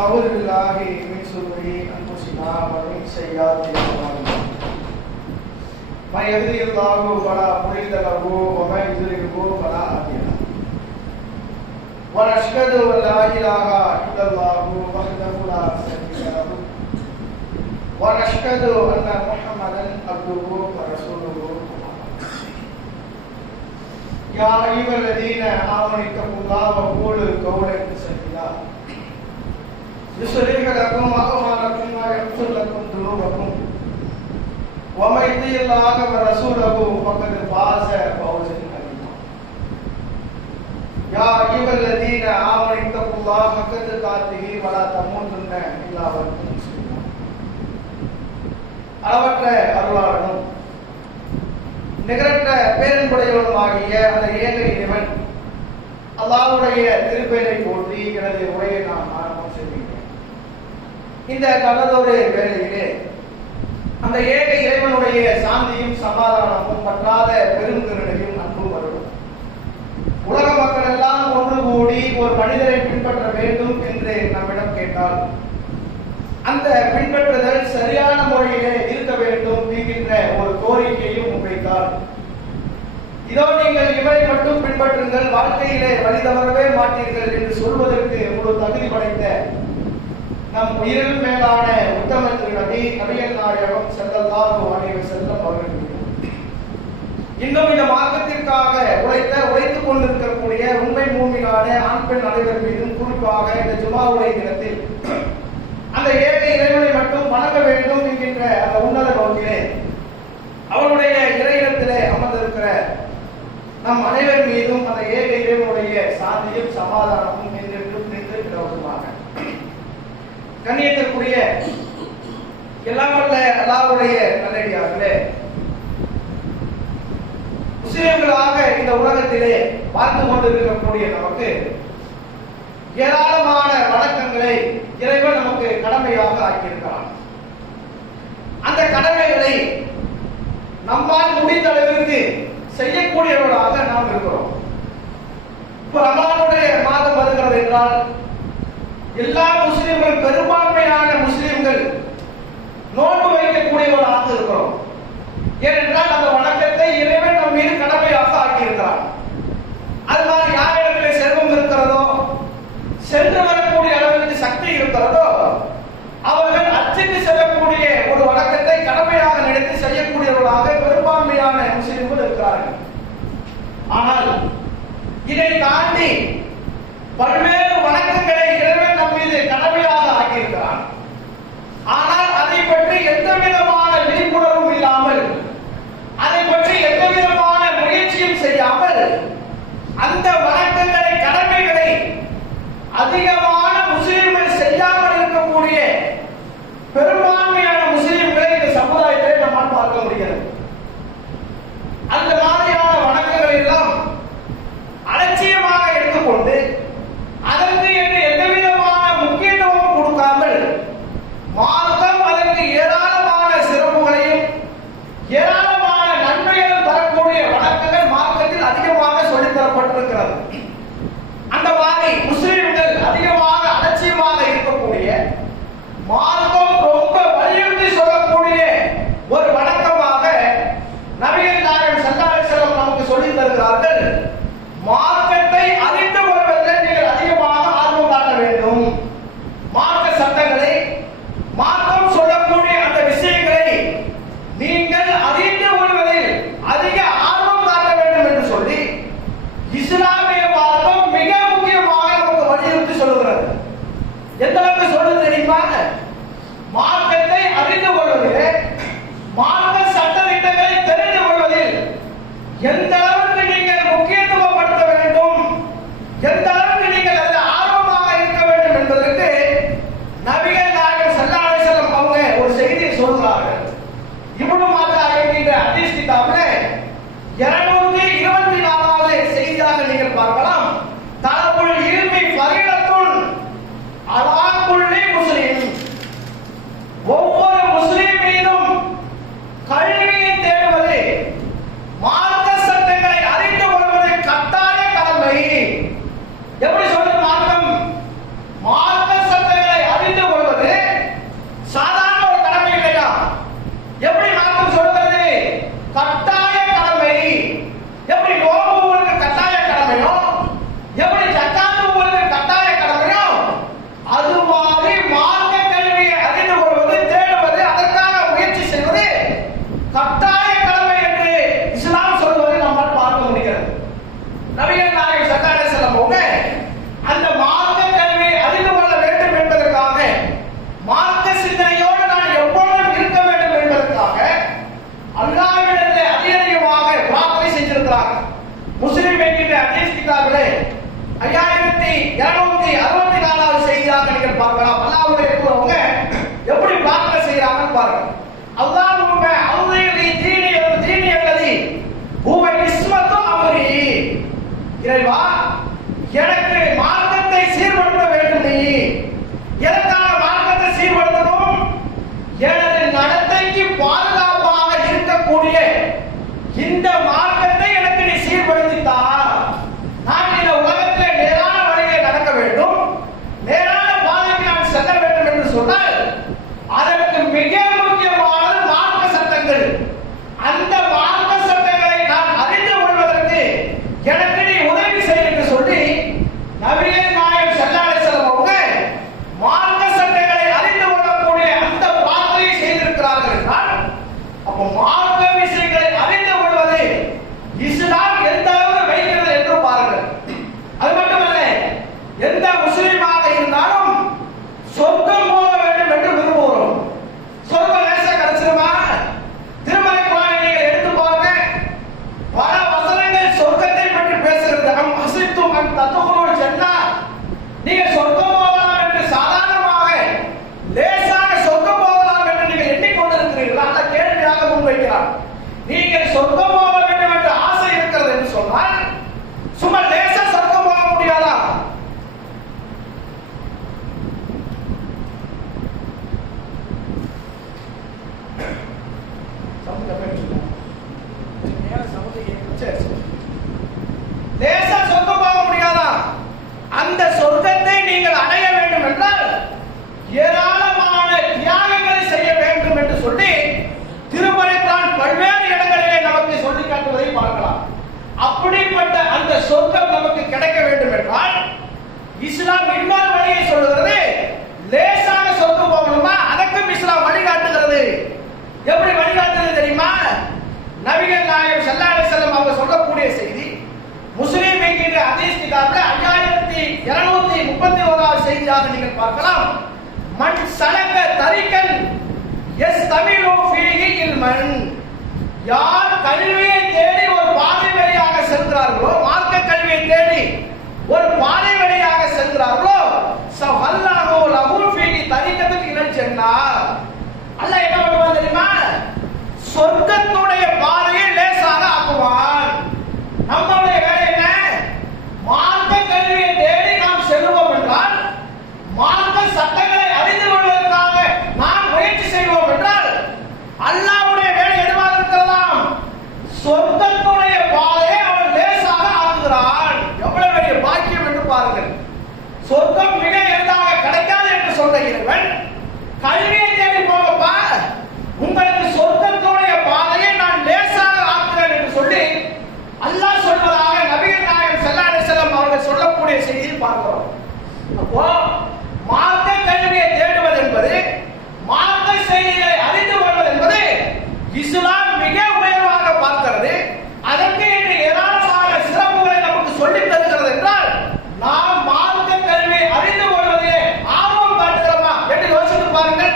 أعوذ بالله من شرور أنفسنا ومن سيئات أعمالنا من يهده الله فلا مضل له ومن يضلل فلا هادي له ونشهد أن لا إله إلا الله وحده لا شريك له ونشهد أن محمدا عبده ورسوله يا أيها الذين آمنوا اتقوا الله وقولوا قولا سديدا يصلح لكم أعمالكم ويغفر لكم ذنوبكم ومن يطع الله ورسوله فقد فاز فوزا عظيما يا أيها الذين آمنوا اتقوا الله حق تقاته ولا تموتن إلا وأنتم مسلمون அளவற்ற அருளாளனும் நிகரற்ற பேரன்புடையவனுமாகிய அந்த ஏக இறைவன் அல்லாஹ்வுடைய திருப்பெயரை போற்றி எனது உரையை நான் ஆரம்பம் செய்கிறேன். இந்த நல்லதொரு வேளையிலே அந்த ஏக இறைவனுடைய சாந்தியும் சமாதானமும் பற்றாத பெருங்கருணையும் அன்பும் வரும். உலக மக்கள் எல்லாம் ஒன்று கூடி ஒரு மனிதரை பின்பற்ற வேண்டும் என்று நம்மிடம் கேட்டால் அந்த பின்பற்றுதல் சரியான முறையிலே இருக்க வேண்டும் என்கின்ற ஒரு கோரிக்கையும் முன்வைத்தால், இதோ நீங்கள் இவரை மட்டும் பின்பற்றுங்கள், வாழ்க்கையிலே வழி தவறவே மாட்டீர்கள் என்று சொல்வதற்கு ஒரு தகுதி படைத்த நம் உயிரில் மேலான உத்தம நபி நபிகள் நாயகம் ஸல்லல்லாஹு அலைஹி வஸல்லம் அவர்கள் இன்னும் இந்த மார்க்கத்திற்காக உழைத்துக் கொண்டிருக்கக்கூடிய உண்மை மூமினான ஆண் பெண் அனைவர் மீதும் குறிப்பாக இந்த ஜுமாவுடைய தினத்தில் அந்த ஏக இறைவனை மட்டும் வணங்க வேண்டும் என்கின்ற அந்த உன்னத நோக்கிலே அவனுடைய இறையிடத்திலே அமர்ந்திருக்கிற நம் அனைவர் மீதும் அந்த ஏக இறைவனுடைய சாந்தியும் சமாதானமும் என்றென்றும் நின்று விடவதுமாக. கண்ணியத்திற்குரிய எல்லாம் வல்ல அல்லாஹ்வுடைய நல்லடியார்களே, முஸ்லிம்களாக இந்த உலகத்திலே வாழ்ந்து கொண்டிருக்கக்கூடிய நமக்கு ஏராளமான வணக்கங்களை இறைவன் நமக்கு கடமையாக ஆக்கியிருக்கிறான். அந்த கடமைகளை நம்மால் முடிந்த அளவிற்கு செய்யக்கூடியவர்களாக நாம் இருக்கிறோம். இப்போ ரமலானுடைய மாதம் வருகிறது என்றால் எல்லா முஸ்லிம்கள், பெரும்பான்மையான முஸ்லிம்கள் நோன்பு வைக்கக்கூடியவர்களாக இருக்கிறோம். ஏனென்றால் அந்த வணக்கத்தை இறைவன் நம் மீது கடமையாக ஆக்கியிருக்கிறான். அது மாதிரி யாரிடத்திலே செல்வம் இருக்கிறதோ, சென்று வரக்கூடிய அளவிற்கு சக்தி இருக்கிறதோ, அவர்கள் அச்சிட்டு செல்லக்கூடிய ஒரு வணக்கத்தை கடமையாக நினைத்து செய்யக்கூடியவர்களாக பெரும்பான்மையான முஸ்லிம்கள் இருக்கிறார்கள். ஆனால் இதை தாண்டி பல்வேறு வணக்கங்களை இறைவன் நம் மீது கடமையாக ஆக்கியிருக்கிறான். ஆனால் அதை பற்றி எந்த விதமான விழிப்புணர்வும் இல்லாமல், அதை பற்றி எந்த விதமான முயற்சியும் செய்யாமல் அந்த வணக்கங்களை, கடமைகளை அதிகமான முஸ்லிம்கள் செய்யாமல் இருக்கக்கூடிய பெரும்பான்மையான முஸ்லிம்களை இந்த சமுதாயத்தை நம்மால் பார்க்க முடிகிறது. அந்த மாதிரியான வணக்கங்களை எல்லாம் அலட்சியமாக எடுத்துக்கொண்டு அதற்கு என்று எந்த விதமான முக்கியத்துவம் கொடுக்காமல் மார்க்கம் அதற்கு ஏராளமான சிறப்புகளையும் ஏராளமான நன்மைகளும் தரக்கூடிய வணக்கங்கள் மார்க்கத்தில் அதிகமாக சொல்லித்தரப்பட்டிருக்கிறது. அந்த மாதிரி முஸ்லிம்கள் அதிகமாக 264வது செய்தியாக நீங்கள் பார்க்கலாம். அல்லாஹ்வுடைய தூதரவங்க எப்படி பிரார்த்தனை செய்யறாங்கன்னு பாருங்க. அல்லாஹும்ம அவ்லிலி தீனி அல்லதி ஹுவ இஸ்மத்து அம்ரி. இறைவா, எனக்கு மார்க்கத்தை சீர்படுத்த வேண்டும். நீ எதற்காக மார்க்கத்தை சீர்படுத்தணும்? எனது நடத்தைக்கு பாதுகாப்பாக இருக்கக்கூடிய இந்த மார்க்கத்தை எனக்கு நீ சீர்படுத்தித்தா. நான் இந்த உலகத்தில் நேரான வழியை நடக்க வேண்டும், நேரான பாதைக்கு நான் செல்ல வேண்டும் என்று சொன்னால் அதற்கு மிக முக்கியமானது மார்க்க சட்டங்கள். அந்த மார்க்க சட்டங்களை நான் அறிந்து கொள்வதற்கு எனக்கு நீ உதவி செய் என்று சொல்லி நபிகள் நாயகம் ஸல்லல்லாஹு அலைஹி வஸல்லம் அவங்க மார்க்க சட்டங்களை அறிந்து கொள்ளக்கூடிய அந்த பாதையை செய்திருக்கிறார்கள் என்றால், அப்போ மார்க்க விஷயங்களை அறிந்து கொள்வது இஸ்லாம் எந்த அளவு வைக்கிறது என்று பாருங்கள். அது மட்டுமல்ல, எந்த முஸ்லிமாக இருந்தாலும் சொர்க்கம் போக வேண்டும் என்று விரும்புகிறோம். சொர்க்கம் லேசா கிடைச்சிருமா? திருமலை குர்ஆனை நீங்கள் எடுத்து பாருங்க, பல வசனங்கள் சொர்க்கத்தை பற்றி பேசுகிறது. அம் ஹஸிப்தும் அன் தத்குலுல் ஜன்னah, நீங்கள் சொர்க்கம் போகலாம் என்று சாதாரணமாக லேசாக சொர்க்கம் போகலாம் என்று நீங்கள் எண்ணிக்கொண்டிருக்கிறீர்களா? அந்த கேள்வியாக முன்வைக்கிறார். நீங்கள் சொர்க்கம் போக வேண்டும் என்று ஆசை இருக்கிறது என்று சொன்னால் சும்மா லேசா சொர்க்கம் போக முடியாதா? லேசா சொர்க்கம் போக முடியாதா? அந்த சொர்க்கத்தை நீங்கள் அடைய வேண்டும் என்றால் ஏராளமான தியாகங்களை செய்ய வேண்டும் என்று சொல்லி திருமறைக்குர்ஆன் பல்வேறு இடங்களிலே நமக்கு சொல்லி காட்டுவதை பார்க்கலாம். அப்படிப்பட்ட அந்த சொர்க்கம் நமக்கு கிடைக்க வேண்டும் என்றால் இஸ்லாம் இன்னொரு வழியை சொல்லுகிறது. லேசாக சொர்க்கம் போகணுமா? அதற்கும் இஸ்லாம் வழிகாட்டுகிறது. எப்படி வழிகாட்டுகிறது தெரியுமா? நபிகள் நாயகம் ஸல்லல்லாஹு அலைஹி வஸல்லம் அவங்க சொல்லக்கூடிய செய்தி முஸ்லிம் என்கிற ஹதீஸ் கிதாபில் 5231வது செய்தியாக நீங்கள் பார்க்கலாம். மன் சலக தரிகன் யஸ்தமிலு ஃபீஹி இல்மன். யார் கல்வியை தேடி ஒரு பாதை வழியாக செல்கிறார்களோ, மார்க்க கல்வியை தேடி ஒரு பாதை வழியாக செல்கிறார்களோ, ஸஹல்லஹு லஹு ஃபீஹி தரிகத்துன் இலல் ஜன்னah. அல்லாஹ் என்ன பண்ணுவான் தெரியுமா? சொர்க்கத்துடைய பாதையை லேசாக ஆக்குவான். நம்மளுடைய வேலை என்ன? மார்க்க கல்வியை தேடி நாம் செல்வோம் என்றால், மார்க்க சட்டங்களை அறிந்து கொள்வதற்காக நாம் முயற்சி செய்வோம் என்றால் அல்லாஹ்வுடைய வேலை எதுவாக இருக்கலாம்? சொர்க்கத்துடைய பாதையை அவன் லேசாக ஆக்குகிறான். எவ்வளவு பெரிய பாக்கியம் என்று பாருங்கள். சொர்க்கம் மிக எளிதாக கிடைக்காது என்று சொன்ன இறைவன் கல்வியை தேடி போகப்பா, உங்களுக்கு சொர்க்கத்துடைய பாதையை நான் லேசாக ஆக்குகிறேன் என்று சொல்லி அல்லாஹ் சொல்வதாக நபிகள் நாயகம் ஸல்லல்லாஹு அலைஹி வஸல்லம் அவர்கள் சொல்லக்கூடிய செய்தியை பார்க்கிறோம். அப்போ மார்க்க கல்வியை தேடுவது என்பது, மார்க்க செய்திகளை அறிந்து கொள்வது என்பது இஸ்லாம் மிக உயர்வாக பார்க்கிறது. அதற்கு இன்று ஏராளமான சிறப்புகளை நமக்கு சொல்லித் தருகிறது என்றால் நாம் மார்க்க கல்வியை அறிந்து கொள்வதிலே ஆர்வம் காட்டுகிறோமா என்று யோசித்து பாருங்கள்.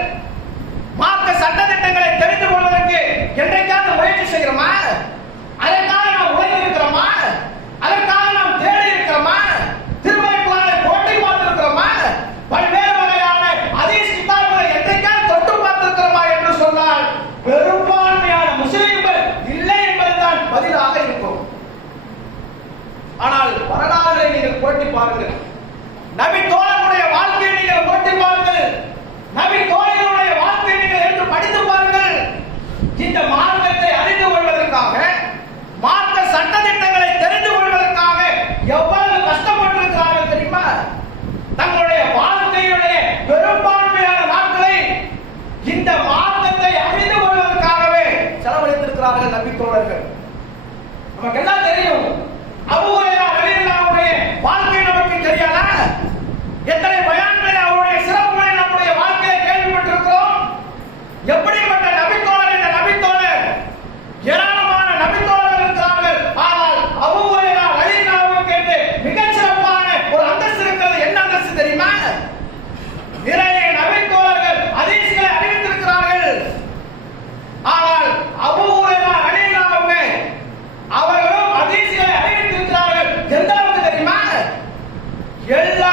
மார்க்க சட்டதிட்டங்களை தெரிந்து கொள்வதற்கு என்றைக்காவது முயற்சி செய்கிறோமா? அதற்காக நாம் உழைத்து இருக்கிறோமா? அதற்காக நாம் தேடி இருக்கிறோமா? திருமலை குர்ஆனை போட்டி பார்த்திருக்கிறோமா? பல்வேறு வகையான ஹதீஸ் கிதாபுகளை என்றைக்காவது தொட்டு பார்த்திருக்கிறோமா என்று சொன்னால் பெரும்பான்மையான முஸ்லிம்கள் இல்லை என்பதுதான் பதிலாக இருக்கும். ஆனால் வரலாறுகளை நீங்கள் போட்டி பாருங்கள். நபி தோழர்களுடைய வாழ்க்கையை நீங்கள் போட்டி பாருங்கள். நபி தோழர்களுடைய வாழ்க்கையை நீங்கள் எடுத்து படித்து பாருங்கள். இந்த மார்க்கத்தை அறிந்து கொள்வதற்காக, மார்க்க சட்டதிட்டங்களை தெரிந்து கொள்வதற்காக எவ்வளவு கஷ்டப்பட்டிருக்கிறார்கள் தெரியுமா? தங்களுடைய வாழ்க்கையுடைய பெரும்பான்மையான நாட்களை இந்த மார்க்கத்தை அறிந்து கொள்வதற்காகவே செலவழித்திருக்கிறார்கள் நபி தோழர்கள். நமக்கு எல்லாம் தெரியும். அபூ ஹுரைரா ரலியல்லாஹு அன்ஹுடைய வாழ்க்கை நமக்கு தெரியாதா? எத்தனை பயான்களை அவருடைய சிறப்புகளை நம்முடைய வாழ்க்கையை கேள்விப்பட்டிருக்கிறோம். எப்படிப்பட்ட நபித்தோழர்? இந்த நபித்தோழர் ஏராளமான நபித்தோழர்கள் இருக்கிறார்கள். ஆனால் அபூ ஹுரைரா ரலியல்லாஹு அன்ஹு என்று மிகச் சிறப்பான ஒரு அந்தஸ்து இருக்கிறது. என்ன அந்தஸ்து தெரியுமா? நிறைய நபித்தோழர்கள் ஹதீஸ்களை அறிவித்திருக்கிறார்கள். ஆனால் அபூ ஹுரைரா ரலியல்லாஹு அன்ஹு அவர்களும் ஹதீஸ்களை அறிவித்திருக்கிறார்கள். எந்த அளவுக்கு தெரியுமா? எல்லா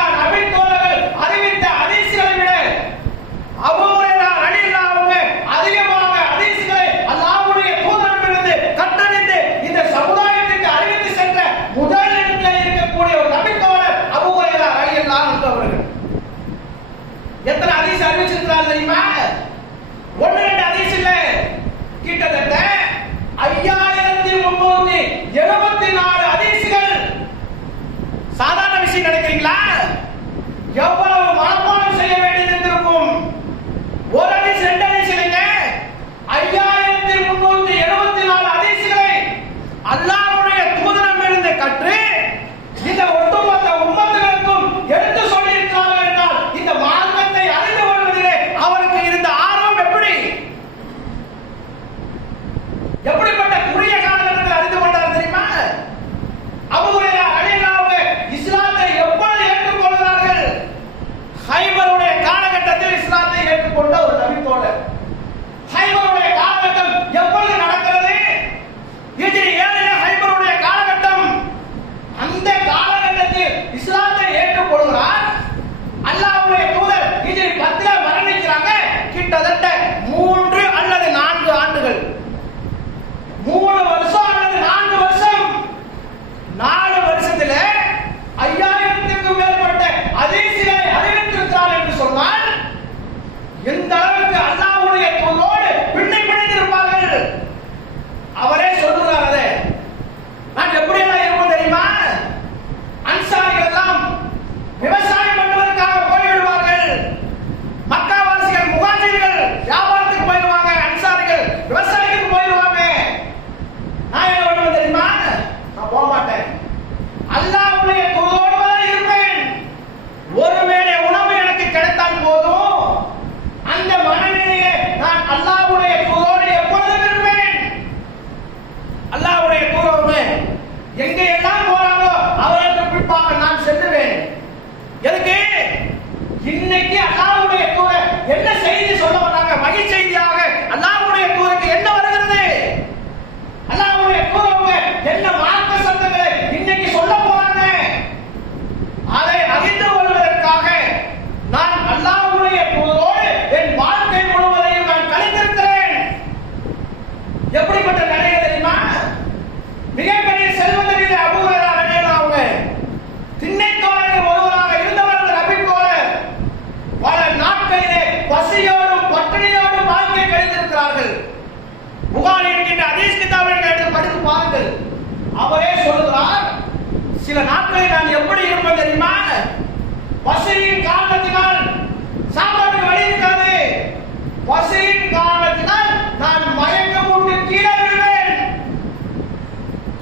புகாரி என்கின்ற ஹதீஸ் கிதாபை எடுத்து படித்து பாருங்கள். அவரே சொல்கிறார், சில நாட்களில் நான் எப்படி இருப்பேன் தெரியுமா? பசியின் காரணத்தினால் சாப்பாட்டுக்கு வழி இருக்காது. பசியின் காரணத்தினால் நான் மயக்கம் போட்டு கீழே விழுவேன்.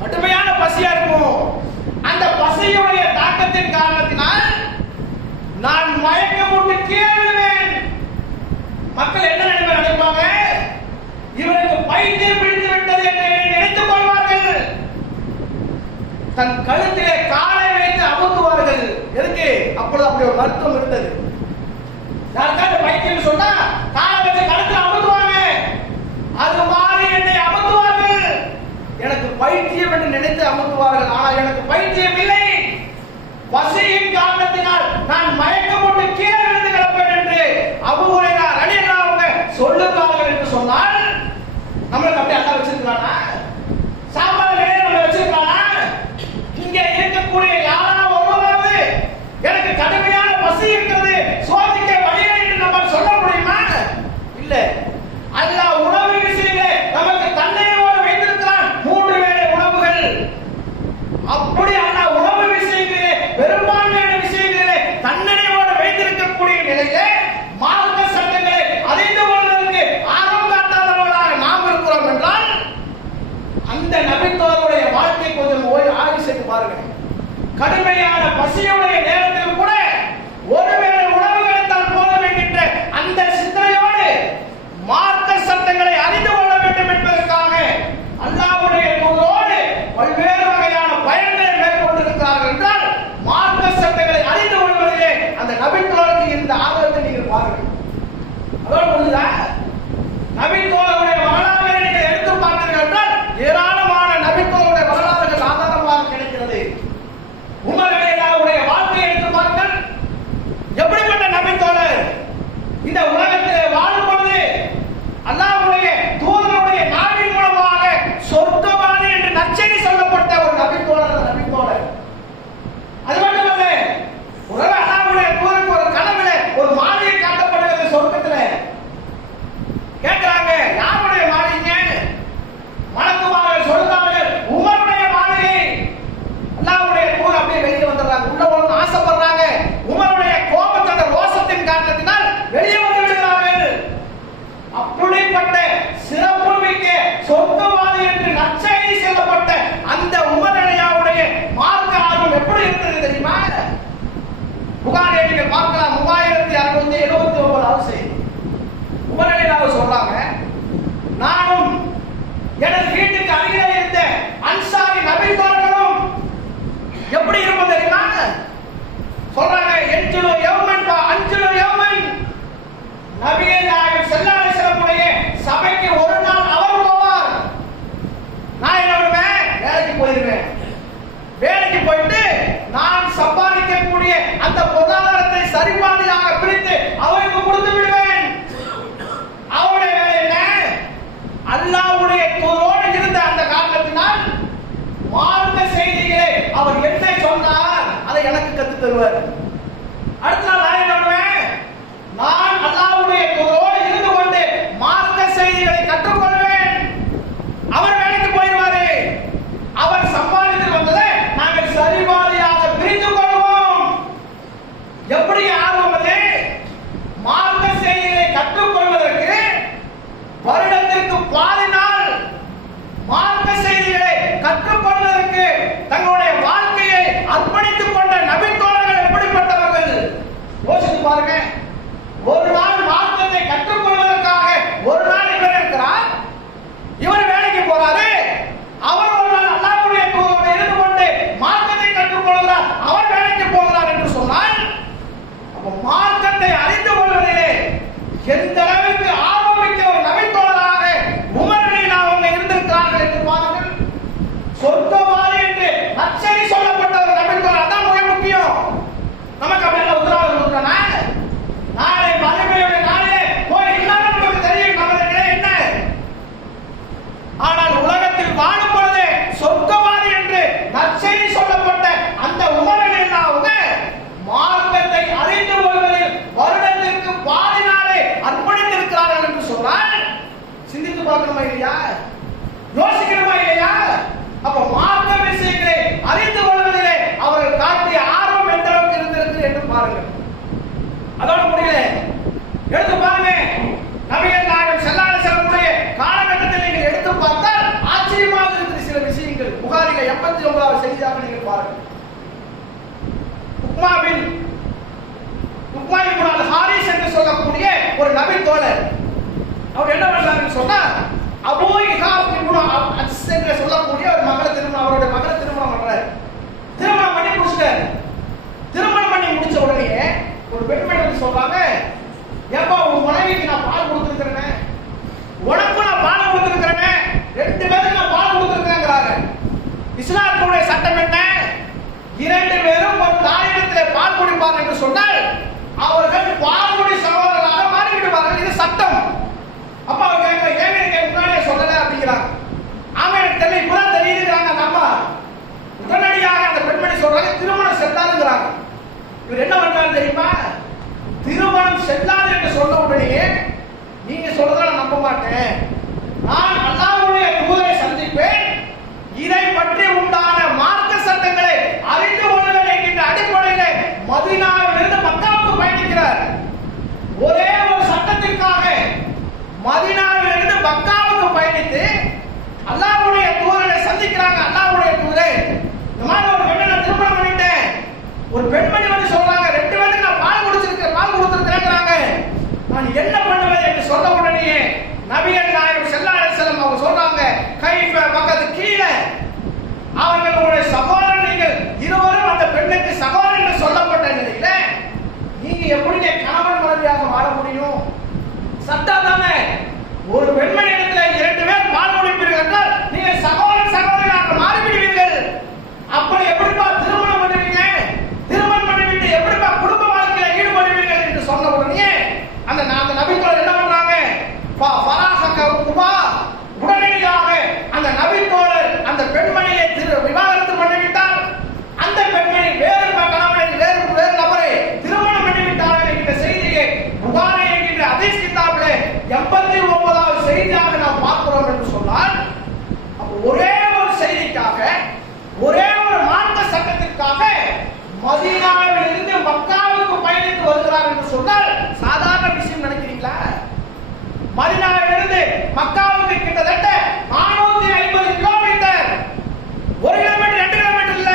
கடுமையான பசியா இருக்கும். அந்த பசியுடைய தாக்கத்தின் காரணத்தினால் நான் மயக்கம் போட்டு கீழே விழுவேன். மக்கள் என்ன நினைப்பாங்க? இவருக்கு பைத்தியம் பிடித்து விட்டது என்று நினைத்துக் கொள்வார்கள். தன் கழுத்திலே காலை வைத்து அமுத்துவார்கள். எதுக்கு? அப்பொழுது அப்படி ஒரு மருத்துவம் இருந்தது. யாருக்காவது பைத்தியம் சொன்னா காலை வச்சு கழுத்துல அமுத்துவாங்க. அது மாதிரி என்னை அமுத்துவார்கள். எனக்கு பைத்தியம் என்று நினைத்து அமுத்துவார்கள். ஆனால் எனக்கு பைத்தியம் இல்லை. பசியின் காரணத்தினால் நான் மயக்கம் போட்டு கீழே விழுந்து கிடப்பேன் என்று அபூ ஹுரைரா ரலியல்லாஹு அன்ஹு சொல்லுகிறார்கள் என்று சொன்னால் நம்மளுக்கு அப்படியே அல்லா வச்சிருக்கானா? சாப்பாடு நம்ம வச்சிருக்கானா? இங்கே இருக்கக்கூடிய யாராவது ஒருவராவது எனக்கு கடுமையான பசி இருக்கிறது, சோதிக்க வழியை என்று நம்ம சொல்ல முடியுமா? இல்ல. அல்லாஹ் உணவு விஷயங்களே நமக்கு தன்னையோடு வைத்திருக்கிறான். 3 வேளை உணவுகள். அப்படி அல்லாஹ் உணவு விஷயங்களே பெரும்பான்மையான விஷயங்களே தன்னையோடு வைத்திருக்கக்கூடிய நிலையிலே மார்க்க சட்டங்களை அறிந்து கொள்வதற்கு ஆர்வம் காட்டாதவர்களாக நாம் இருக்கிறோம் என்றால் அந்த நபித்தோருடைய வாழ்க்கை கொஞ்சம் ஆய்வு செய்து பாருங்க. கடுமையான பசியுடைய நேரத்தில் கூட ஒருவேளை உணவு கிடைத்தால் போதும் என்கின்ற அந்த சிந்தனையோடு மார்க்க சட்டங்களை அறிந்து கொள்ள வேண்டும் என்பதற்காக அல்லாஹ்வுடைய தூதரோடு பல்வேறு வகையான பயன்களை மேற்கொண்டிருக்கிறார்கள் என்றால் மார்க்க சட்டங்களை அறிந்து கொள்வதிலே அந்த நபித்தோருக்கு இந்த ஆர்வத்தை நீங்கள் பாருங்கள். அதோடு புரியுதா? நபித்தோருடைய வரலாறுகளை நீங்கள் எடுத்து பார்த்தீர்கள் என்றால் ஏராளமான நபித்தோருடைய வரலாறுகள் ஆதாரமாக கிடைக்கிறது. உமர் ரலியல்லாஹுடைய வாழ்க்கையை எடுத்து பாருங்கள். எப்படிப்பட்ட நபித்தோழர்! இந்த உலகத்திலே வாழும் பொழுது அல்லாஹ்வுடைய தூதருடைய நாவின் மூலமாக சொர்க்கவாதி என்று நற்செய்தி சொல்லப்பட்ட ஒரு நபித்தோழர். அது மட்டுமல்ல, ஒரு அல்லாஹ்வுடைய தூதருக்கு ஒரு கனவிலே ஒரு மாளிகை காட்டப்படுகிறது சொர்க்கத்திலே. கேட்கிறாங்க, யாருடைய மாளிகை? மலக்குமார்கள் சொல்றார்கள், உமருடைய மாளிகை. அல்லாஹ்வுடைய தூதர் அப்படியே வெளியே வந்துடுறாங்க. உள்ள போகணும்னு ஆசைப்படுறாங்க. உமருடைய கோபத்தோட ரோசத்தின் காரணத்தினால் வெளியே வந்து விடுகிறார்கள். அப்படிப்பட்ட சிறப்பு மிக்க சொர்க்கவாதி என்று நற்செய்தி சொல்லப்பட்ட அந்த உமர் ரலியல்லாஹுடைய மார்க்க ஆர்வம் எப்படி இருந்தது தெரியுமா? புகாரியை நீங்கள் பார்க்கலாம். 3679 செய்தி. உமர் ரலியல்லாஹு சொல்றாங்க, நானும் எனது வீட்டுக்கு அருகிலே இருந்த அன்சாரி நபித்தோர்களும் எப்படி இருப்பது தெரியுமா? சொல்றாங்க, என்ஜுலு யௌமன் வ அன்ஜுலு யௌமன். நபியே நாயகம் ஸல்லல்லாஹு அலைஹி வஸல்லம் சபைக்கு ஒரு நாள் அவர் போவார். நான் என்ன பண்ணுவேன்? வேலைக்கு போயிருவேன். வேலைக்கு போயிட்டு நான் சம்பாதிக்கக்கூடிய அந்த பொருளாதாரத்தை சரிபாதியாக பிரித்து அவருக்கு கொடுத்து விடுவேன். அவருடைய வேலை என்ன? அல்லாஹ்வுடைய தூதரோடு இருந்த அந்த காரணத்தினால் மார்க்க செய்திகளை அவர் என்ன சொன்னார் அதை எனக்கு கற்றுத் தருவார். அடுத்த நாள் நான் என்ன பண்ணுவேன்? நான் அல்லாஹ்வுடைய தூதரோடு இருந்து கொண்டு மார்க்க செய்திகளை கற்றுக்கொள்வேன். அவர் வேலைக்கு போயிடுவாரு. அவர் சம்பாதித்து வந்ததை நாங்கள் சரிபாதியாக பிரித்துக் கொள்வோம். எப்படி ஆர்வம்? மார்க்க செய்திகளை கற்றுக்கொள்வதற்கு வருடத்திற்கு பாதி நாள் மார்க்க செய்திகளை கற்றுக்கொள்வதற்கு தங்களுடைய வாழ்க்கையை அர்ப்பணித்துக் கொண்ட நபித்தோழர்கள் எப்படிப்பட்ட எடுத்து பாருங்க, நபிகள் நாயகம் ஸல்லல்லாஹு அலைஹி வஸல்லம் காலகட்டத்தில் நீங்கள் எடுத்து பார்த்தால் ஆச்சரியமாக இருக்கிற சில விஷயங்கள். புகாரில 89வது செய்தியாக நீங்கள் பாருங்க. உக்மா இப்னு அல் ஹாரிஸ் என்று சொல்லக்கூடிய ஒரு நபி தோழர், அவர் என்ன பண்றாருன்னு சொன்னா, அபூ இஹாப் இப்னு அஸ் என்று சொல்லக்கூடிய ஒரு மகளை திருமணம், அவருடைய மகளை திருமணம் பண்றாரு. திருமணம் பண்ணி முடிச்சிட்டாரு. திருமணம் பண்ணி முடிச்ச உடனே ஒரு பெண்மணி வந்து சொல்றாங்க, ஏப்பா உன் மனைவிக்கு நான் பால் கொடுத்துருக்கிறேன், உனக்கும் நான் பால் கொடுத்துருக்கிறேன், 2 பேருக்கு நான் பால் கொடுத்துருக்கிறேங்கிறாங்க. இஸ்லாத்துடைய சட்டம் என்ன? 2 பேரும் ஒரு தாயிடத்தில் பால் குடிப்பார் என்று சொன்னால் அவர்கள் பால்குடி சகோதரராக மாறிவிடுவார்கள். இது சட்டம். அப்ப அவங்க ஏன் முன்னாடியே சொல்லல அப்படிங்கிறாங்க. ஆமா எனக்கு தெரியல, இப்பதான் தெரியுதுங்கிறாங்க. நம்ம உடனடியாக அந்த பெண்மணி சொல்றாங்க, திருமணம் செல்லாதுங்கிறாங்க. இவர் என்ன பண்றாரு தெரியுமா? திருமணம் செல்லாது என்று சொன்ன உடனே, நீங்க சொல்றத நான் நம்ப மாட்டேன், நான் அல்லாஹ்வுடைய தூதரை சந்திப்பேன், இதை பற்றி உண்டான மார்க்க சட்டங்களை அறிந்து கொள்ள என்கின்ற அடிப்படையில் மதீனாவிலிருந்து மக்காவுக்கு பயணிக்கிறார். ஒரே ஒரு சட்டத்திற்காக மதீனாவிலிருந்து மக்காவுக்கு பயணித்து அல்லாஹ்வுடைய தூதரை சந்திக்கிறாங்க. அல்லாஹ்வுடைய தூதரை, இந்த மாதிரி ஒரு பெண்ணை நான் திருமணம் பண்ணிட்டேன். ஒரு பெண்மணி வந்து சொல்றாங்க, 2 பேருக்கு நான் பால் கொடுத்திருக்கிறேங்கிறாங்க, நான் என்ன பண்ணுவேன் என்று சொன்ன உடனே நபிகள் நாயகம் ஸல்லல்லாஹு அலைஹி வஸல்லம் அவங்க சொல்றாங்க, கைஃப பக்கத்து கீழே அவர்களுடைய சகோதரன், நீங்கள் இருவரும் அந்த பெண்ணுக்கு சகோதரன் என்று சொல்லப்பட்ட நிலையில நீங்க எப்படி கணவன் மனைவியாக வாழ முடியும்? சட்டம் தானே. ஒரு பெண்மணி இடத்துல 2 பேர் பால் குடிப்பீர்கள் என்றால் நீங்கள் சகோதரனாக மாறிவிடுவீர்கள். அப்படி எப்படிப்பா திருமணம் பண்ணுவீங்க? திருமணம் பண்ணிவிட்டு எப்படிப்பா குடும்ப வாழ்க்கையில ஈடுபடுவீர்கள் என்று சொன்ன உடனே அந்த நபித்தோழர் என்ன பண்றாங்க? உடனடியாக அந்த நபித்தோழர் அந்த பெண்மணியை விவாகரத்து பண்ணிவிட்டார். அந்த பெண்மணி வேறு கணவனை வேறு நபரை திருமணம் பண்ணிவிட்டார் என்கிற செய்தியை புகாரி என்கின்ற ஹதீஸ் கிதாபிலே 89வது செய்தியாக நாம் பார்க்கிறோம் என்று சொன்னால், ஒரே ஒரு செய்திக்காக, ஒரே ஒரு மார்க்க சட்டத்திற்காக மதீனாவிலிருந்து மக்காவுக்கு பயணித்து வருகிறார் என்று சொன்னால் சாதாரண விஷயம் நினைக்கிறீங்களா? மதீனாவிலிருந்து மக்காவுக்கு கிட்டத்தட்ட 450 கிலோமீட்டர். 1 கிலோமீட்டர் 2 கிலோமீட்டர் இல்ல,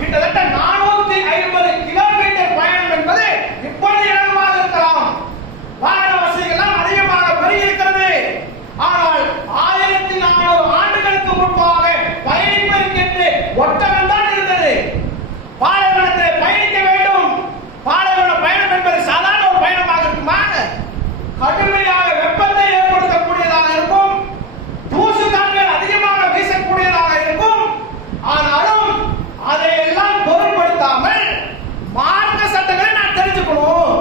கிட்டத்தட்ட 450 கிலோமீட்டர் பயணம் என்பது இப்பொழுது இலகுவாக இருக்கலாம். வாகன வசதிகள் அதிகமாக பெருகி இருக்கிறது. ஆனால் 1400 ஆண்டுகளுக்கு முன்பாக பயணிப்பதற்கு ஒட்டகம் தான் இருந்தது. பாலைவனத்தில் பயணிக்க வேண்டும். பாலைவன பயணம் என்பது சாதாரண ஒரு பயணமாக இருக்குமா? கடுமையாக வெப்பத்தை ஏற்படுத்தக்கூடியதாக இருக்கும், தூசு காற்றுகள் அதிகமாக வீசக்கூடியதாக இருக்கும். ஆனாலும் அதையெல்லாம் பொருட்படுத்தாமல் மார்க்க சட்டங்களை நான் தெரிஞ்சுக்கணும்,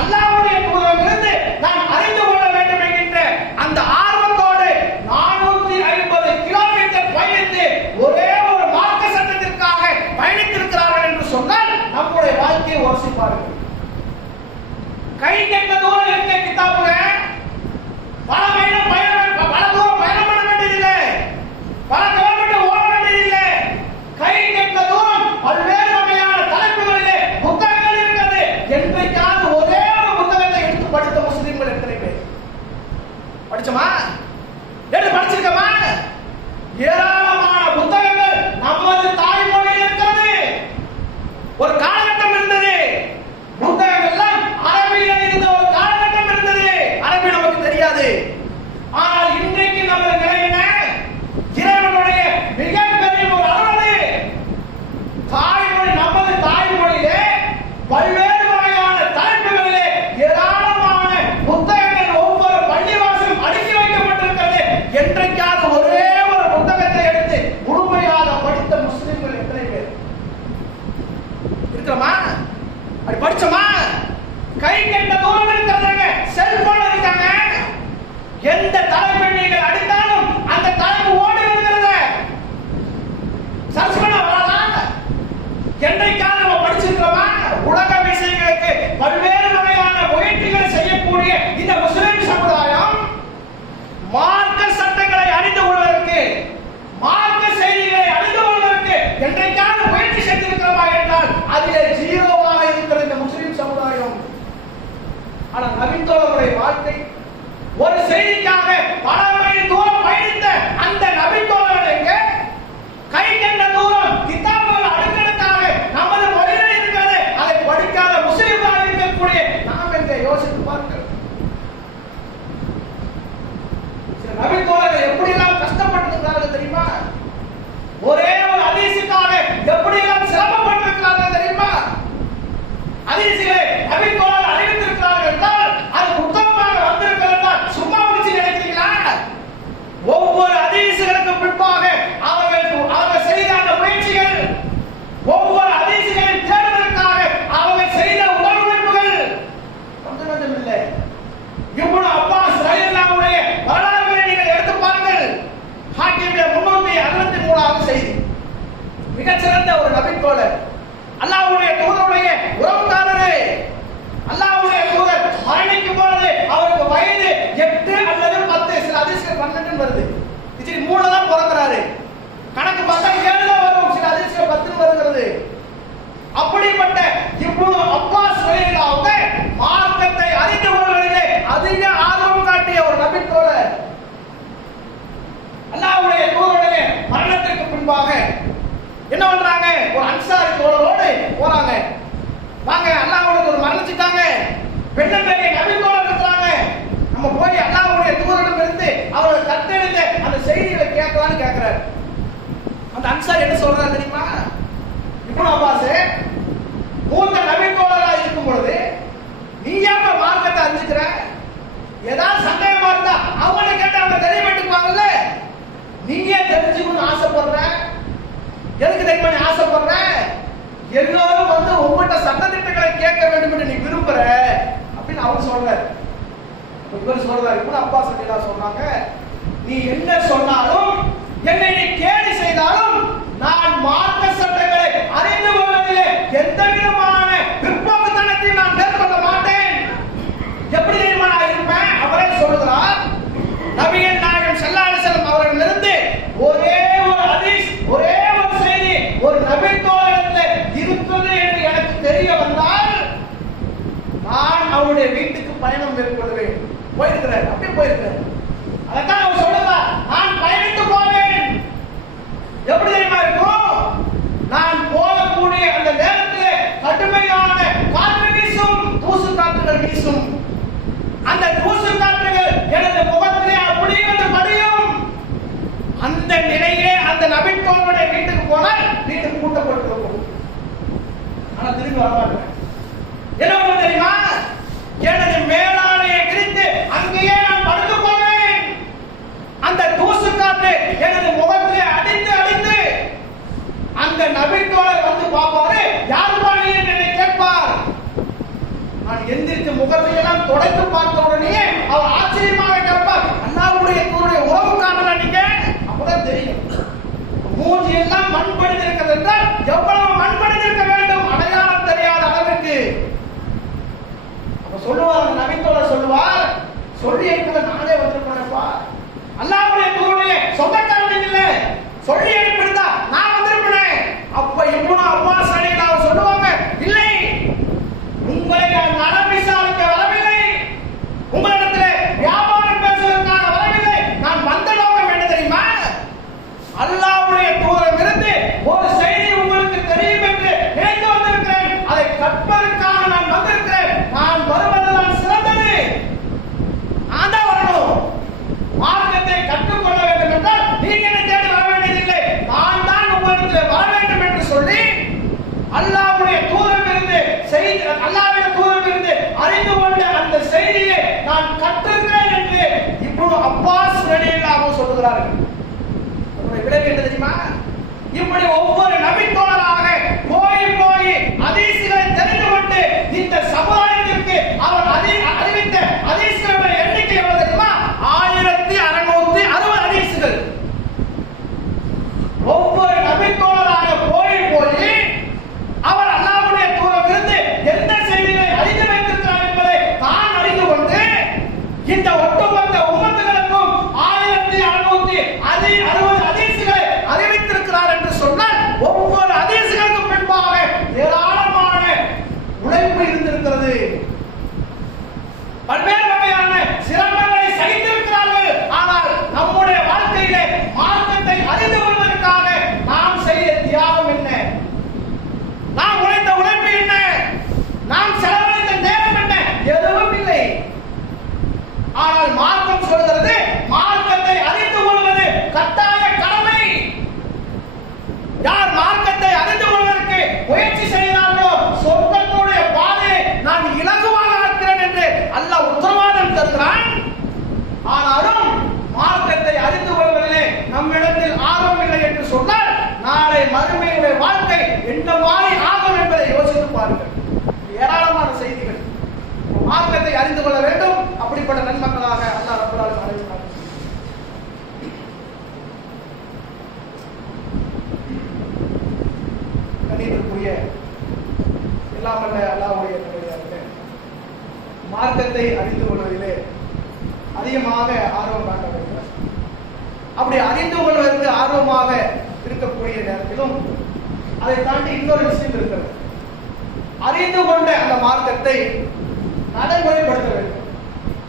அல்லாஹ்வுடைய தூதரிலிருந்து நான் அறிந்து கொள்ள வேண்டும் என்கின்ற அந்த ஆர்வத்தோடு 450 கிலோமீட்டர் பயணித்து ஒரே ஒரு மார்க்க சட்டத்திற்காக பயணித்திருக்கிறார்கள் என்று சொன்னால் நம்முடைய வாழ்க்கையை உரசி பாருங்கள். கை கெட்ட தூரம் இருக்க கிதாபுங்க, பல தூரம் பயணம் பண்ண வேண்டியதில்லை, பல கிலோமீட்டர் ஓட வேண்டியதில்லை. கை கெட்ட தூரம் பல்வேறு வகையான தலைப்புகளிலே புத்தகங்கள் இருக்கிறது. என்றைக்காவது ஒரே ஒரு புத்தகத்தை எடுத்து படித்த முஸ்லிம்கள் எத்தனை பேர் படிச்சோமா? எடுத்து படிச்சிருக்கோமா? ஏராளமான புத்தகங்கள் நமது தாய்மொழியில் இருக்கிறது. ஒரு காலகட்டம் இருந்தது, புத்தகங்கள்லாம் அரபியில் இருந்த ஒரு காலகட்டம் இருந்தது. அரபி நமக்கு தெரியாது. ஆனால் இன்றைக்கு நம்ம நிலை என்ன? இறைவனுடைய மிகப்பெரிய ஒரு அருளது. தாய்மொழி, நமது தாய்மொழியிலே பல்வேறு வகையான தலைப்புகளிலே ஏராளமான புத்தகங்கள் ஒவ்வொரு பள்ளிவாசலும் அடுக்கி வைக்கப்பட்டிருக்கிறது. என்றைக்காவது ஒரே ஒரு புத்தகத்தை எடுத்து ஹிஜ்ரத்திற்காக பல மைல் தூரம் பயணித்த அந்த நபித்தோழர்களுக்கு கை கண்ட தூரம் கிதாபுகள் அடுக்கடுக்காக நமது மொழியில் இருக்கிறது, அதை படிக்காத முஸ்லிம்களாக இருக்கக்கூடிய நாம் எங்கே யோசித்து பார்க்கிறோம். நபித்தோழர்கள் எப்படியெல்லாம் கஷ்டப்பட்டிருக்கிறார்கள் தெரியுமா? ஒரே ஒரு ஹதீஸுக்காக எப்படியெல்லாம் சிரமப்பட்டிருக்கிறார்கள் தெரியுமா? ஹதீஸிலே நபித்தோழர்கள் அறிவித்திருக்கிறார்கள் என்றால் அது புத்தகமாக வந்திருக்கிறது. சும்மா முடிச்சு நினைக்கிறீங்களா? ஒவ்வொரு ஹதீஸுகளுக்கு பின்பாக அவர்கள் செய்த அந்த முயற்சிகள், ஒவ்வொரு ஹதீஸுகளின் தேடுதலுக்காக அவர்கள் செய்த உடல் உழைப்புகள் கொஞ்சம் இல்லை. இப்னு அப்பாஸ் ரலியல்லாஹுடைய வரலாறுகளை நீங்கள் எடுத்து பாருங்கள். ஹாக்கிமுடைய 363வது செய்தி. மிகச்சிறந்த ஒரு நபித்தோழர், அல்லாஹ்வுடைய தூதருடைய உறவுக்காரரே. அல்லாஹ்வுடைய தூதர் மரணிக்கும் பொழுது அவருக்கு வயது 8 அல்லது 10, சில ஹதீஸ்கள் 12 வருது. ஹிஜ்ரி 3 தான் பிறக்கிறாரு. கணக்கு பார்த்தா 7 தான் வரும், சில ஹதீஸ்கள் 10 வருகிறது. அப்படிப்பட்ட இப்னு அப்பாஸ் ரலியல்லாஹு மார்க்கத்தை அறிந்து கொள்வதிலே அதிக ஆர்வம் காட்டிய ஒரு நபித்தோழர். அல்லாஹ்வுடைய தூதருடைய மரணத்திற்கு பின்பாக என்ன பண்றாங்க? ஒரு அன்சாரி தோழரோடு போறாங்க. வாங்க, அல்லாஹ்வுடைய தூதர் மரணிச்சிட்டாங்க, பெண்ணை நபித்தோழர் இருக்கிறாங்க, நம்ம போய் அல்லாஹ்வுடைய தூதரிடம் இருந்து அவரை கட்டெடுத்த அந்த செய்திகளை கேட்கலான்னு கேட்கிறார். அந்த அன்சாரி என்ன சொல்றாரு தெரியுமா? இப்னு அப்பாஸ் மூத்த நபித்தோழராக இருக்கும் பொழுது நீ ஏன் மார்க்கத்தை அறிஞ்சுக்கிற? ஏதாவது சந்தேகமா இருந்தா அவங்களை கேட்டு அவங்க தெரியப்பட்டுக்குவாங்கல்ல. நீயே தெரிஞ்சுக்கணும்னு ஆசைப்படுற, எதுக்கு தெரியுமா நீ ஆசைப்படுற? எல்லாரும் வந்து உங்கள்கிட்ட சட்டத்திட்டங்களை கேட்க வேண்டும் என்று நீ விரும்புற அப்படின்னு அவர் சொல்றாரு. இவர் சொல்றாரு, இப்னு அப்பாஸ் ரலியல்லாஹு சொல்றாங்க, நீ என்ன சொன்னாலும், என்னை நீ கேலி செய்தாலும் நான் மார்க்க சட்டங்களை அறிந்து கொள்வதிலே எந்த விதமான பிற்போக்குத்தனத்தையும் நான் மேற்கொள்ள மாட்டேன். எப்படி தெரியுமா நான் இருப்பேன்? அவரே சொல்கிறார், நபிகள் நாயகம் ஸல்லல்லாஹு அலைஹி வஸல்லம் அவர்களிடமிருந்து ஒரே ஒரு ஹதீஸ், ஒரே ஒரு செய்தி ஒரு நபித்தோழரிடத்தில் இருக்கிறது என்று எனக்கு தெரிய வந்தால் நான் அவருடைய வீட்டுக்கு பயணம் மேற்கொள்வேன். போயிருக்கிறார், அப்படியே போயிருக்கிறார். அதான் அவர் சொல்லுவார், நான் பயணித்து போவேன். எப்படி தெரியுமா இருக்கும்? நான் போகக்கூடிய அந்த நேரத்தில் கடுமையான காற்று வீசும், தூசு காற்றுகள் வீசும். அந்த தூசு காற்றுகள் எனது முகத்திலே அப்படியே வந்து படியும். அந்த நிலையே அந்த நபித்தோழருடைய வீட்டுக்கு போனால் வீட்டுக்கு கூட்டப்பட்டிருக்கும். ஆனா திரும்பி வரமாட்டேன். என்ன தெரியுமா? எனது மேலாடையை கிழித்து அங்கேயே நான் படுத்து போவேன். அந்த தூசு காற்று எனது முகத்திலே அடித்து அடித்து அந்த நபித்தோழர் வந்து பார்ப்பாரு, யார் பாணி என்னை கேட்பார். நான் எந்திரித்து முகத்தையெல்லாம் தொடர்ந்து பார்த்த உடனே அவர் ஆச்சரியமாக கேட்பார், அல்லாஹ்வுடைய தூதருடைய உறவு காணல நீங்க? அப்பதான் தெரியும் மூஞ்சி எல்லாம் மண் படித்திருக்கிறது என்றால் எவ்வளவு மண் படித்திருக்க வேண்டும் அடையாளம் தெரியாத அளவுக்கு. அப்ப சொல்லுவார் நபித்தோழர் சொல்லுவார், சொல்லி அனுப்ப நானே வந்திருப்பேன்ப்பா, அல்லாஹ்வுடைய தூதருடைய சொந்தக்காரன் இல்ல, சொல்லி அனுப்பியிருந்தா நான் வந்திருப்பேன். அப்ப இப்னு அப்பாஸ் ரலியல்லாஹு சொல்லுவாங்க, இல்லை, உங்களை நான் நலம் விசாரிக்க வரவில்லை, உங்களிடத்திலே வியாபாரம் பேசுவதற்காக வரவில்லை. நான் வந்த நோக்கம் என்ன தெரியுமா? அல்லாஹ்வுடைய தூதரிடமிருந்து ஒரு செய்தி உங்களுக்கு தெரியும் என்று நினைத்து வந்திருக்கிறேன். அதை கற்பதற்காக நான் வந்திருக்கிறேன். நான் வருவதுதான் சிறந்தது. நான் தான் வரணும். மார்க்கத்தை கற்றுக்கொள்ள வேண்டும் என்றால் நீங்க என்ன தேடி வர வேண்டியதில்லை, நான் தான் உங்களிடத்தில் வர வேண்டும் என்று சொல்லி அல்லாஹ்வுடைய தூதரிடமிருந்து செய்தி, அல்லாஹ்வுடைய தூதரிடமிருந்து அறிந்து கொண்ட அந்த செய்தியை நான் கற்றுக்கிறேன் என்று இப்னு அப்பாஸ் ரலியல்லாஹு சொல்கிறார்கள். விளைவு என்ன தெரியுமா? இப்படி ஒவ்வொரு நபித்தோழராக போய் போய் ஹதீஸ்களை தெரிந்து கொண்டு இந்த சமுதாயத்திற்கு அவர் அறிவித்த ஹதீஸ்களுடைய எண்ணிக்கை எவ்வளவு தெரியுமா? 1660 ஹதீஸ்கள். ஒவ்வொரு நபித்தோழராக போய் போய் அவர் அல்லாஹ்வுடைய தூதரிடமிருந்து எந்த செய்திகளை அறிந்து வைத்திருக்கிறார் என்பதை தான் அறிந்து கொண்டு இந்த ஒட்டுமொத்த உம்மத்துகளுக்கும் 1660 ஹதீஸ்களை அறிவித்திருக்கிறார் என்று சொன்னால் ஒவ்வொரு ஹதீஸ்களுக்கும் பின்பாக ஏராளமான உழைப்பு இருந்திருக்கிறது. பல்வேறு வகையான முயற்சி செய்தார்களோ சொர்க்கத்துடைய பாதையை நான் இலகுவாக ஆக்கிறேன் என்று அல்லாஹ் உத்தரவாதம் தருகிறான். ஆனாலும் மார்க்கத்தை அறிந்து கொள்வதிலே நம்மிடத்தில் ஆர்வம் இல்லை என்று சொன்னால் நாளை மறுமையுடைய வாழ்க்கை எந்த மாதிரி ஆகும் என்பதை யோசித்து பாருங்கள். ஏராளமான செய்திகள். மார்க்கத்தை அறிந்து கொள்ள வேண்டும். அப்படிப்பட்ட நன்மக்களாக அல்லாஹ் ரப்பல் ஆலமீன் அழைக்கிறார். கண்ணியத்திற்குரிய எல்லாம் வல்ல அல்லாஹ்வுடைய நல்லடியார்களே, மார்க்கத்தை அறிந்து கொள்வதிலே அதிகமாக ஆர்வம் காட்ட வேண்டும். அப்படி அறிந்து கொள்வதற்கு ஆர்வமாக இருக்கக்கூடிய நேரத்திலும் அதை தாண்டி இன்னொரு விஷயம் இருக்கிறது. அறிந்து கொண்ட அந்த மார்க்கத்தை நடைமுறைப்படுத்த வேண்டும்.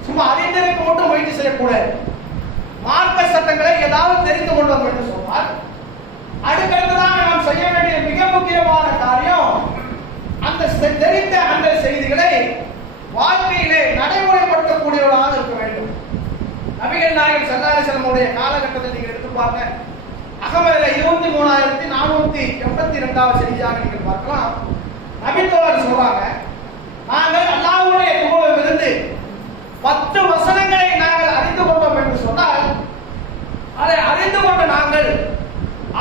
சும்மா அறிந்ததற்கு மட்டும் முயற்சி செய்யக்கூடாது. மார்க்க சட்டங்களை ஏதாவது தெரிந்து கொண்டோம் என்று சொன்னால் அடுத்தடுத்ததாக நாம் செய்ய வேண்டிய மிக முக்கியமான காரியம் அந்த தெரிந்த அந்த செய்திகளை வாழ்க்கையிலே நடைமுறைப்படுத்தக்கூடியவர்களாக இருக்க வேண்டும். நபிகள் நாயகம் ஸல்லல்லாஹு அலைஹி வஸல்லம் காலகட்டத்தில் நீங்கள் எடுத்து பாருங்க. அகமதுல 23482வது செய்தியாக நீங்கள் பார்க்கலாம். நபித்தோழர் சொல்றாங்க, நாங்கள் அல்லாஹ்வுடைய தூதரிலிருந்து 10 வசனங்களை நாங்கள் அறிந்து கொண்டோம் என்று சொன்னால் அதை அறிந்து கொண்ட நாங்கள்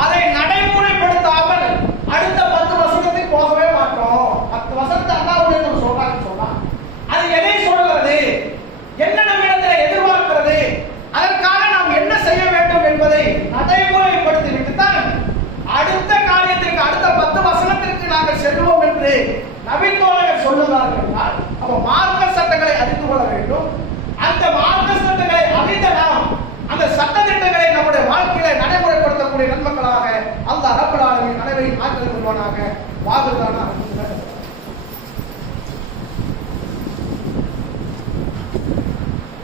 அதை நடைமுறைப்படுத்தாமல் அடுத்த 10 வசனத்துக்கு போகவே மாட்டோம். 10 வசனத்தை அல்லாஹ்வுடைய தூதர் சொல்றாங்கன்னு சொன்னா அது எதை சொல்கிறது, என்ன நம்மிடத்தில் எதிர்பார்க்கிறது, அதற்காக நாம் என்ன செய்ய வேண்டும் என்பதை நடைமுறைப்படுத்திவிட்டு தான் அடுத்த காரியத்திற்கு அடுத்த 10 வசனத்திற்கு நாங்கள் செல்வோம் என்று நபித்தோழர்கள் சொல்லுகிறார்கள் என்றால் அப்ப மார்க்க சட்டங்களை அறிந்து கொள்ள வேண்டும். அந்த மார்க்க சட்டங்களை அறிந்த நாம் அந்த சட்ட திட்டங்களை நம்முடைய வாழ்க்கையில நடைமுறைப்படுத்தக்கூடிய நன்மக்களாக அல்லாஹ் ரப்பல் ஆலமீன் அனைவரையும் ஆக்கிரமிப்பானாக. வாகுதானா